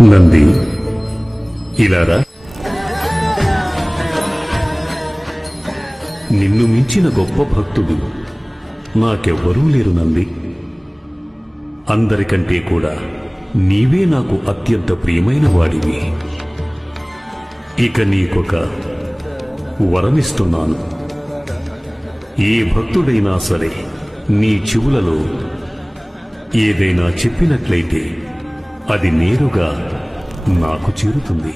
నంది ఇలారా. నిన్ను మించిన గొప్ప భక్తుడు నాకెవ్వరూ లేరు నంది. అందరికంటే కూడా నీవే నాకు అత్యంత ప్రియమైన వాడివి. ఇక నీకొక వరమిస్తున్నాను. ఏ భక్తుడైనా సరే నీ చెవులలో ఏదైనా చెప్పినట్లయితే అది నేరుగా నాకు చేరుతుంది.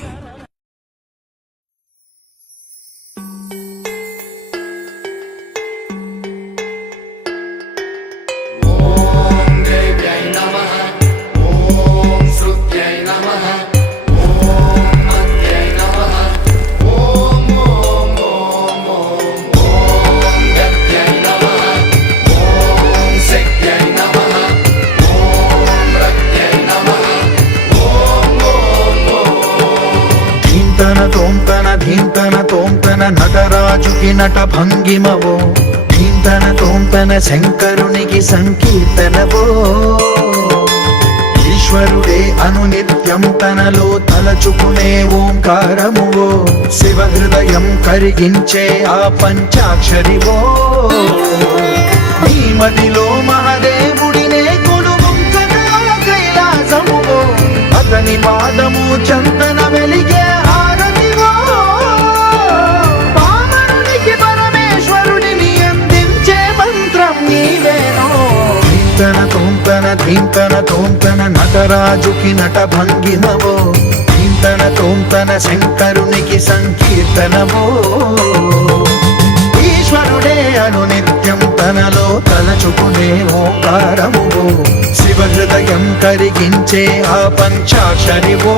ధీంతన తోంతన నటరాజుకి నట భంగిమవో, ధీంతన తోంతన శంకరునికి సంకీర్తనవో. ఈశ్వరుడే అనునిత్యం తనలో తలచుకునే ఓంకారమువో, శివ హృదయం కరిగించే ఆ పంచాక్షరివో. నీ మదిలో మహాదేవుడినే కొలువుంచగా కైలాసమువో, అతని పాదము చందన వెలిగే ధీంతన తోంతన నటరాజుకి నట భంగిమవో, ధీంతన తోంతన శంకరునికి సంకీర్తనవో. ఈశ్వరుడే అనునిత్యం తనలో తలచుకునే ఓంకారమువో, శివ హృదయం కరిగించే ఆ పంచాక్షరివో.